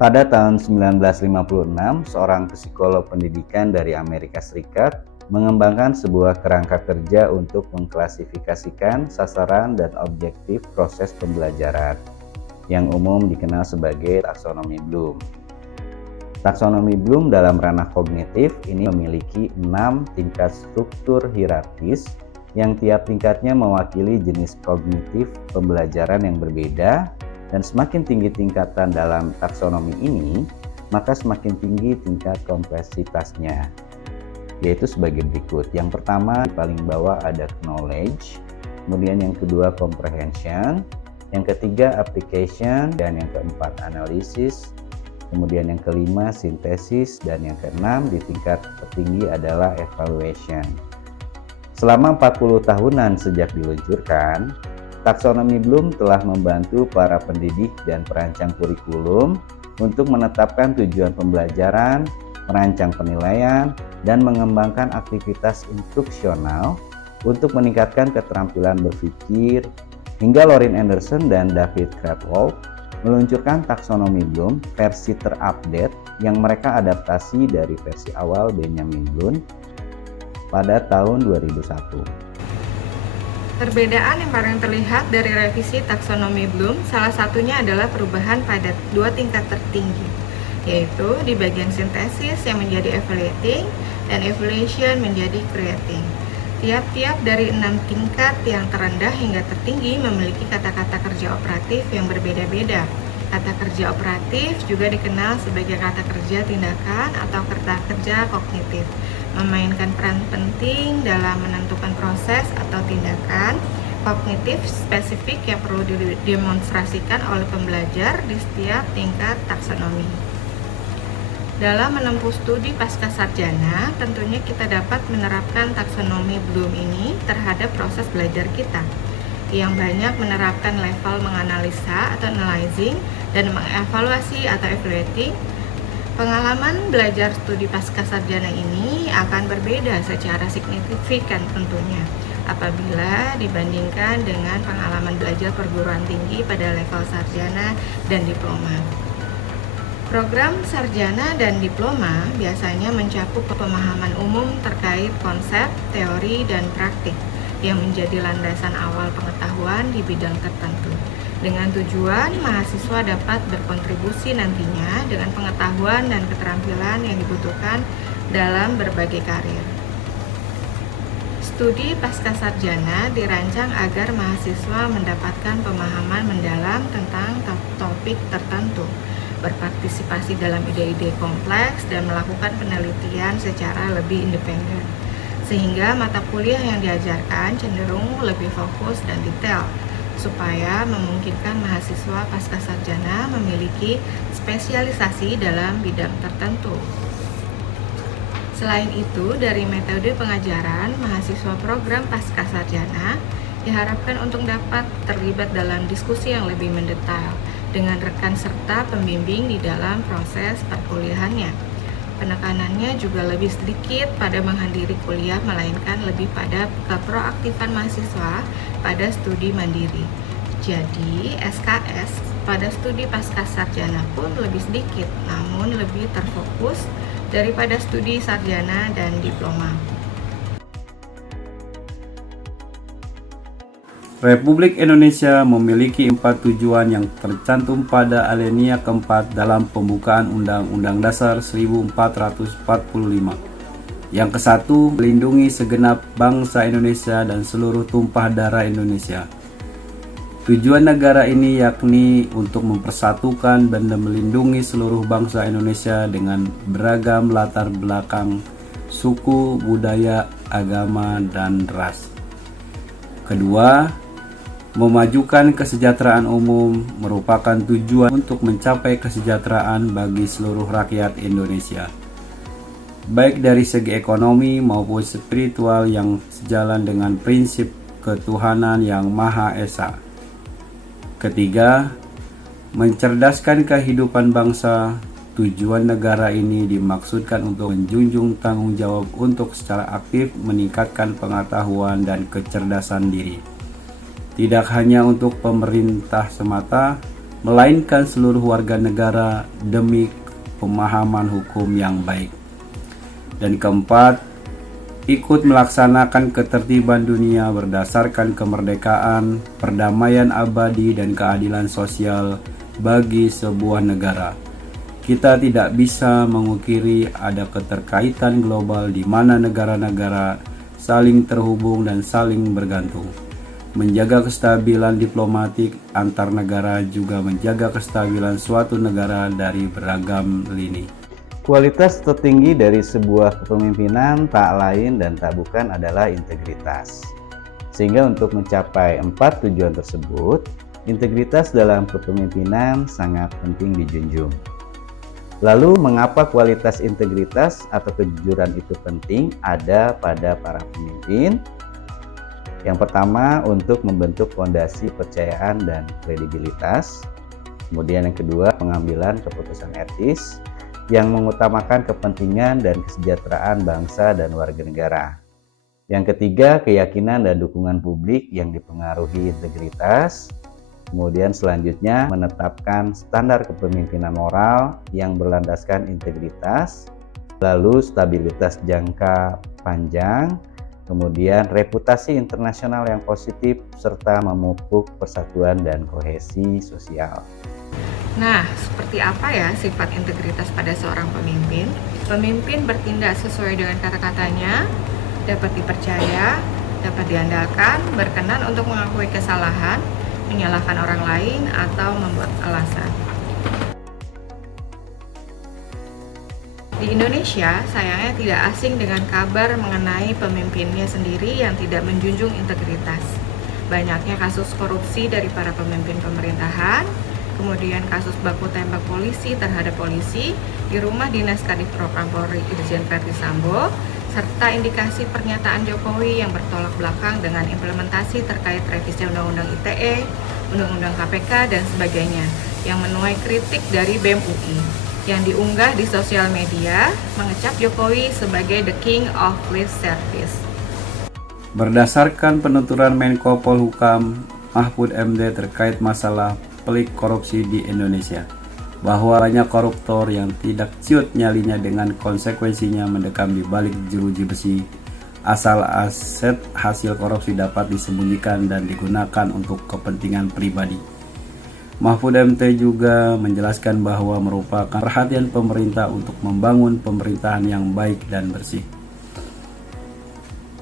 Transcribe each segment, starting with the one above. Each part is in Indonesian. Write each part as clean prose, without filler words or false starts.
Pada tahun 1956, seorang psikolog pendidikan dari Amerika Serikat mengembangkan sebuah kerangka kerja untuk mengklasifikasikan sasaran dan objektif proses pembelajaran, yang umum dikenal sebagai taksonomi Bloom. Taksonomi Bloom dalam ranah kognitif ini memiliki 6 tingkat struktur hierarkis yang tiap tingkatnya mewakili jenis kognitif pembelajaran yang berbeda, dan semakin tinggi tingkatan dalam taksonomi ini, maka semakin tinggi tingkat kompleksitasnya, yaitu sebagai berikut. Yang pertama, di paling bawah ada knowledge, kemudian yang kedua comprehension, yang ketiga application, dan yang keempat analysis, kemudian yang kelima sintesis, dan yang keenam di tingkat tertinggi adalah evaluation. Selama 40 tahunan sejak diluncurkan, taksonomi Bloom telah membantu para pendidik dan perancang kurikulum untuk menetapkan tujuan pembelajaran, merancang penilaian, dan mengembangkan aktivitas instruksional untuk meningkatkan keterampilan berpikir, hingga Lorin Anderson dan David Krapwolf meluncurkan taksonomi Bloom versi terupdate yang mereka adaptasi dari versi awal Benjamin Bloom pada tahun 2001. Perbedaan yang paling terlihat dari revisi taksonomi Bloom salah satunya adalah perubahan pada 2 tingkat tertinggi, yaitu di bagian sintesis yang menjadi evaluating dan evaluation menjadi creating. Tiap-tiap dari 6 tingkat yang terendah hingga tertinggi memiliki kata-kata kerja operatif yang berbeda-beda. Kata kerja operatif juga dikenal sebagai kata kerja tindakan atau kata kerja kognitif, memainkan peran penting dalam menentukan proses atau tindakan kognitif spesifik yang perlu didemonstrasikan oleh pembelajar di setiap tingkat taksonomi. Dalam menempuh studi pasca sarjana, tentunya kita dapat menerapkan taksonomi Bloom ini terhadap proses belajar kita, yang banyak menerapkan level menganalisa atau analyzing dan mengevaluasi atau evaluating. Pengalaman belajar studi pasca sarjana ini akan berbeda secara signifikan tentunya apabila dibandingkan dengan pengalaman belajar perguruan tinggi pada level sarjana dan diploma. Program sarjana dan diploma biasanya mencakup pemahaman umum terkait konsep, teori, dan praktik yang menjadi landasan awal pengetahuan di bidang tertentu, dengan tujuan mahasiswa dapat berkontribusi nantinya dengan pengetahuan dan keterampilan yang dibutuhkan dalam berbagai karir. Studi pasca sarjana dirancang agar mahasiswa mendapatkan pemahaman mendalam tentang topik tertentu, berpartisipasi dalam ide-ide kompleks, dan melakukan penelitian secara lebih independen, sehingga mata kuliah yang diajarkan cenderung lebih fokus dan detail, supaya memungkinkan mahasiswa pasca sarjana memiliki spesialisasi dalam bidang tertentu. Selain itu, dari metode pengajaran, mahasiswa program pasca sarjana diharapkan untuk dapat terlibat dalam diskusi yang lebih mendetail dengan rekan serta pembimbing di dalam proses perkuliahannya. Penekanannya juga lebih sedikit pada menghadiri kuliah, melainkan lebih pada keproaktifan mahasiswa pada studi mandiri. Jadi, SKS pada studi pasca sarjana pun lebih sedikit, namun lebih terfokus daripada studi sarjana dan diploma. Republik Indonesia memiliki 4 tujuan yang tercantum pada alinea keempat dalam pembukaan Undang-Undang Dasar 1445. Yang ke-1, melindungi segenap bangsa Indonesia dan seluruh tumpah darah Indonesia. Tujuan negara ini yakni untuk mempersatukan dan melindungi seluruh bangsa Indonesia dengan beragam latar belakang, suku, budaya, agama, dan ras. Kedua, memajukan kesejahteraan umum merupakan tujuan untuk mencapai kesejahteraan bagi seluruh rakyat Indonesia, baik dari segi ekonomi maupun spiritual yang sejalan dengan prinsip ketuhanan yang Maha Esa. Ketiga, mencerdaskan kehidupan bangsa. Tujuan negara ini dimaksudkan untuk menjunjung tanggung jawab untuk secara aktif meningkatkan pengetahuan dan kecerdasan diri. Tidak hanya untuk pemerintah semata, melainkan seluruh warga negara demi pemahaman hukum yang baik. Dan keempat, ikut melaksanakan ketertiban dunia berdasarkan kemerdekaan, perdamaian abadi, dan keadilan sosial bagi sebuah negara. Kita tidak bisa mengukiri ada keterkaitan global di mana negara-negara saling terhubung dan saling bergantung. Menjaga kestabilan diplomatik antar negara juga menjaga kestabilan suatu negara dari beragam lini. Kualitas tertinggi dari sebuah kepemimpinan tak lain dan tak bukan adalah integritas. Sehingga untuk mencapai 4 tujuan tersebut, integritas dalam kepemimpinan sangat penting dijunjung. Lalu, mengapa kualitas integritas atau kejujuran itu penting ada pada para pemimpin? Yang pertama, untuk membentuk fondasi kepercayaan dan kredibilitas. Kemudian yang kedua, pengambilan keputusan etis yang mengutamakan kepentingan dan kesejahteraan bangsa dan warga negara. Yang ketiga, keyakinan dan dukungan publik yang dipengaruhi integritas. Kemudian selanjutnya, menetapkan standar kepemimpinan moral yang berlandaskan integritas. Lalu stabilitas jangka panjang. Kemudian reputasi internasional yang positif serta memupuk persatuan dan kohesi sosial. Nah, seperti apa ya sifat integritas pada seorang pemimpin? Pemimpin bertindak sesuai dengan kata-katanya, dapat dipercaya, dapat diandalkan, berkenan untuk mengakui kesalahan, menyalahkan orang lain, atau membuat alasan. Di Indonesia, sayangnya tidak asing dengan kabar mengenai pemimpinnya sendiri yang tidak menjunjung integritas. Banyaknya kasus korupsi dari para pemimpin pemerintahan, kemudian kasus baku tembak polisi terhadap polisi di rumah dinas Kadif Propam Polri Irjen Ferdisambo, serta indikasi pernyataan Jokowi yang bertolak belakang dengan implementasi terkait revisi Undang-Undang ITE, Undang-Undang KPK, dan sebagainya, yang menuai kritik dari BEM UI yang diunggah di sosial media mengecap Jokowi sebagai the king of lip service. Berdasarkan penuturan Menko Polhukam Mahfud MD terkait masalah pelik korupsi di Indonesia, bahwa banyak koruptor yang tidak ciut nyalinya dengan konsekuensinya mendekam di balik jeruji besi, asal aset hasil korupsi dapat disembunyikan dan digunakan untuk kepentingan pribadi. Mahfud MT juga menjelaskan bahwa merupakan perhatian pemerintah untuk membangun pemerintahan yang baik dan bersih.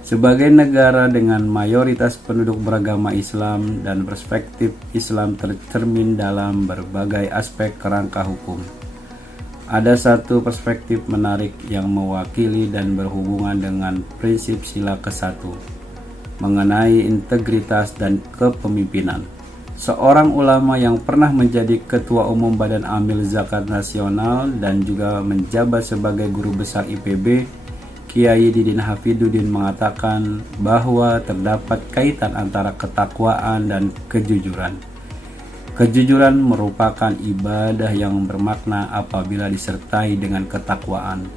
Sebagai negara dengan mayoritas penduduk beragama Islam dan perspektif Islam tercermin dalam berbagai aspek kerangka hukum, ada satu perspektif menarik yang mewakili dan berhubungan dengan prinsip sila ke-1 mengenai integritas dan kepemimpinan. Seorang ulama yang pernah menjadi Ketua Umum Badan Amil Zakat Nasional dan juga menjabat sebagai Guru Besar IPB, Kiai Didin Hafiduddin, mengatakan bahwa terdapat kaitan antara ketakwaan dan kejujuran. Kejujuran merupakan ibadah yang bermakna apabila disertai dengan ketakwaan.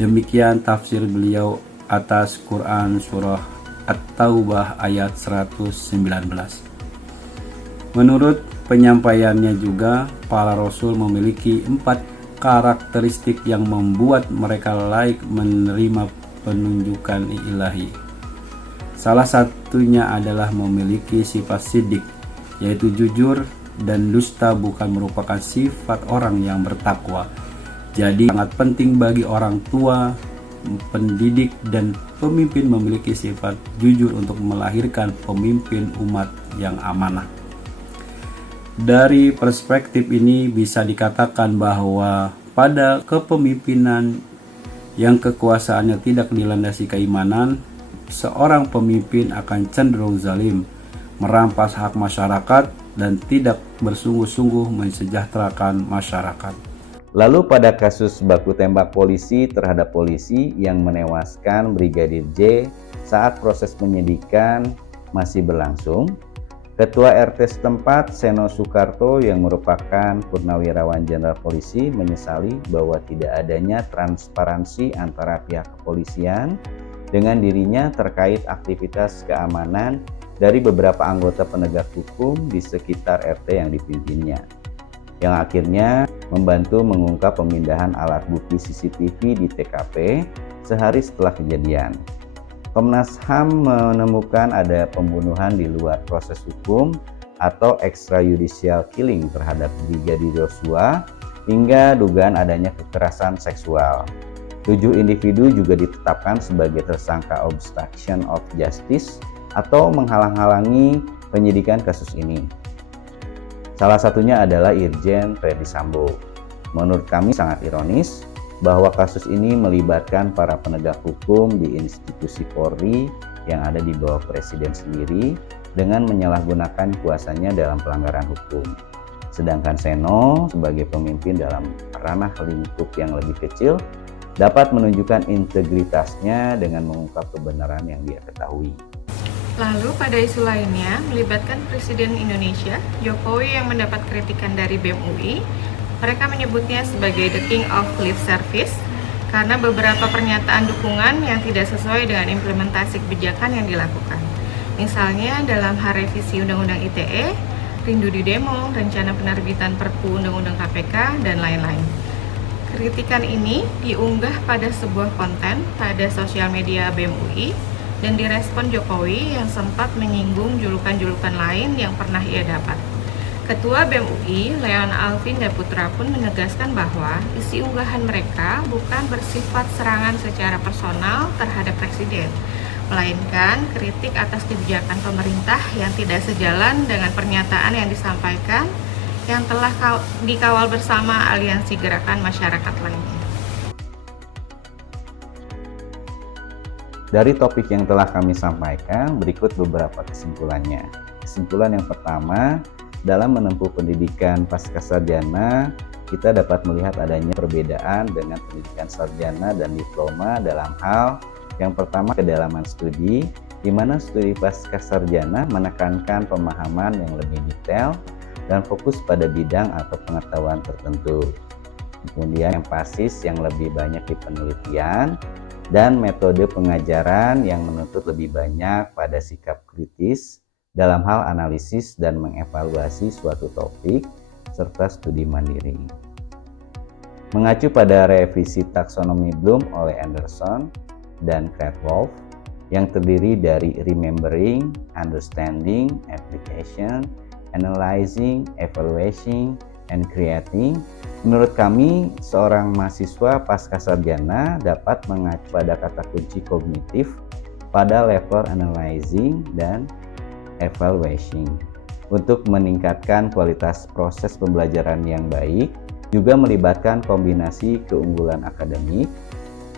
Demikian tafsir beliau atas Quran Surah At-Taubah ayat 119. Menurut penyampaiannya juga, para Rasul memiliki 4 karakteristik yang membuat mereka layak menerima penunjukan ilahi. Salah satunya adalah memiliki sifat sidik, yaitu jujur, dan dusta bukan merupakan sifat orang yang bertakwa. Jadi sangat penting bagi orang tua, pendidik, dan pemimpin memiliki sifat jujur untuk melahirkan pemimpin umat yang amanah. Dari perspektif ini bisa dikatakan bahwa pada kepemimpinan yang kekuasaannya tidak dilandasi keimanan, seorang pemimpin akan cenderung zalim, merampas hak masyarakat, dan tidak bersungguh-sungguh mensejahterakan masyarakat. Lalu pada kasus baku tembak polisi terhadap polisi yang menewaskan Brigadir J saat proses penyidikan masih berlangsung, Ketua RT setempat, Seno Soekarto, yang merupakan purnawirawan jenderal polisi, menyesali bahwa tidak adanya transparansi antara pihak kepolisian dengan dirinya terkait aktivitas keamanan dari beberapa anggota penegak hukum di sekitar RT yang dipimpinnya. yang akhirnya membantu mengungkap pemindahan alat bukti CCTV di TKP sehari setelah kejadian. Komnas HAM menemukan ada pembunuhan di luar proses hukum atau extrajudicial killing terhadap Brigadir Yosua hingga dugaan adanya kekerasan seksual. 7 individu juga ditetapkan sebagai tersangka obstruction of justice atau menghalang-halangi penyidikan kasus ini. Salah satunya adalah Irjen Verdi Sambo. Menurut kami sangat ironis bahwa kasus ini melibatkan para penegak hukum di institusi Polri yang ada di bawah Presiden sendiri dengan menyalahgunakan kuasanya dalam pelanggaran hukum. Sedangkan Seno sebagai pemimpin dalam ranah lingkup yang lebih kecil dapat menunjukkan integritasnya dengan mengungkap kebenaran yang dia ketahui. Lalu pada isu lainnya melibatkan Presiden Indonesia, Jokowi yang mendapat kritikan dari BEM UI. Mereka menyebutnya sebagai the king of lip service karena beberapa pernyataan dukungan yang tidak sesuai dengan implementasi kebijakan yang dilakukan. Misalnya dalam hal revisi Undang-Undang ITE, rindu di demo, rencana penerbitan Perpu Undang-Undang KPK, dan lain-lain. Kritikan ini diunggah pada sebuah konten pada sosial media BEM UI dan direspon Jokowi yang sempat menyinggung julukan-julukan lain yang pernah ia dapat. Ketua BEM UI, Leon Alvin Daputra pun menegaskan bahwa isi unggahan mereka bukan bersifat serangan secara personal terhadap Presiden, melainkan kritik atas kebijakan pemerintah yang tidak sejalan dengan pernyataan yang disampaikan yang telah dikawal bersama aliansi gerakan masyarakat lainnya. Dari topik yang telah kami sampaikan, berikut beberapa kesimpulannya. Kesimpulan yang pertama, dalam menempuh pendidikan pascasarjana, kita dapat melihat adanya perbedaan dengan pendidikan sarjana dan diploma dalam hal yang pertama kedalaman studi, di mana studi pascasarjana menekankan pemahaman yang lebih detail dan fokus pada bidang atau pengetahuan tertentu. Kemudian yang pasis yang lebih banyak di penelitian, dan metode pengajaran yang menuntut lebih banyak pada sikap kritis dalam hal analisis dan mengevaluasi suatu topik serta studi mandiri. Mengacu pada revisi taksonomi Bloom oleh Anderson dan Krathwohl yang terdiri dari Remembering, Understanding, Application, Analyzing, Evaluating, and Creating, menurut kami seorang mahasiswa pascasarjana dapat mengacu pada kata kunci kognitif pada level analyzing dan evaluating untuk meningkatkan kualitas proses pembelajaran yang baik, juga melibatkan kombinasi keunggulan akademik,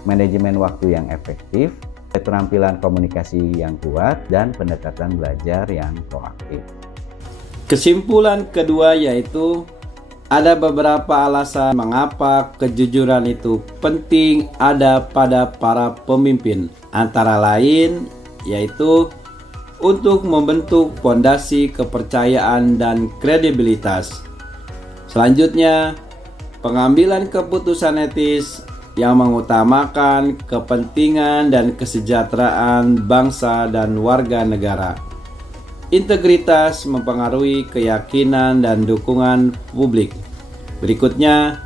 manajemen waktu yang efektif, keterampilan komunikasi yang kuat, dan pendekatan belajar yang proaktif. Kesimpulan kedua yaitu ada beberapa alasan mengapa kejujuran itu penting ada pada para pemimpin. Antara lain yaitu untuk membentuk fondasi kepercayaan dan kredibilitas. Selanjutnya, pengambilan keputusan etis yang mengutamakan kepentingan dan kesejahteraan bangsa dan warga negara. Integritas mempengaruhi keyakinan dan dukungan publik. Berikutnya,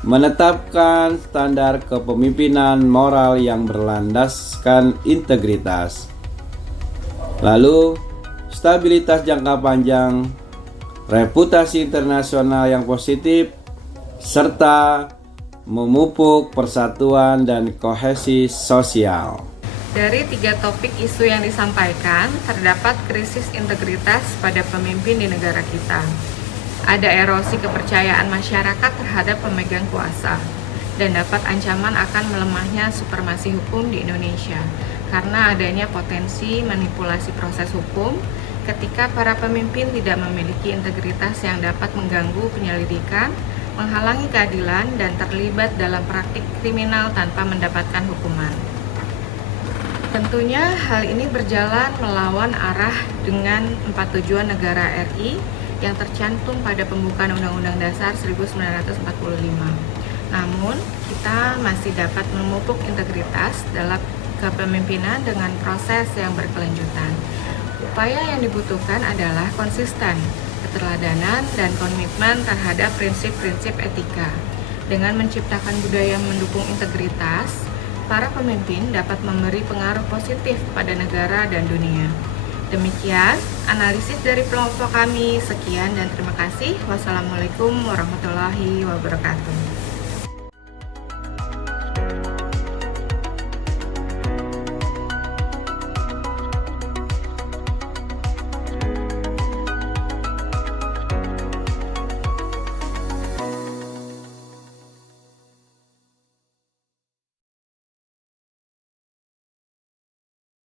menetapkan standar kepemimpinan moral yang berlandaskan integritas. Lalu, stabilitas jangka panjang, reputasi internasional yang positif, serta memupuk persatuan dan kohesi sosial. Dari 3 topik isu yang disampaikan, terdapat krisis integritas pada pemimpin di negara kita. Ada erosi kepercayaan masyarakat terhadap pemegang kuasa, dan dapat ancaman akan melemahnya supremasi hukum di Indonesia, karena adanya potensi manipulasi proses hukum ketika para pemimpin tidak memiliki integritas yang dapat mengganggu penyelidikan, menghalangi keadilan, dan terlibat dalam praktik kriminal tanpa mendapatkan hukuman. Tentunya hal ini berjalan melawan arah dengan 4 tujuan negara RI yang tercantum pada pembukaan Undang-Undang Dasar 1945. Namun, kita masih dapat memupuk integritas dalam kepemimpinan dengan proses yang berkelanjutan. Upaya yang dibutuhkan adalah konsisten keteladanan, dan komitmen terhadap prinsip-prinsip etika. Dengan menciptakan budaya yang mendukung integritas, para pemimpin dapat memberi pengaruh positif pada negara dan dunia. Demikian analisis dari kelompok kami. Sekian dan terima kasih. Wassalamualaikum warahmatullahi wabarakatuh.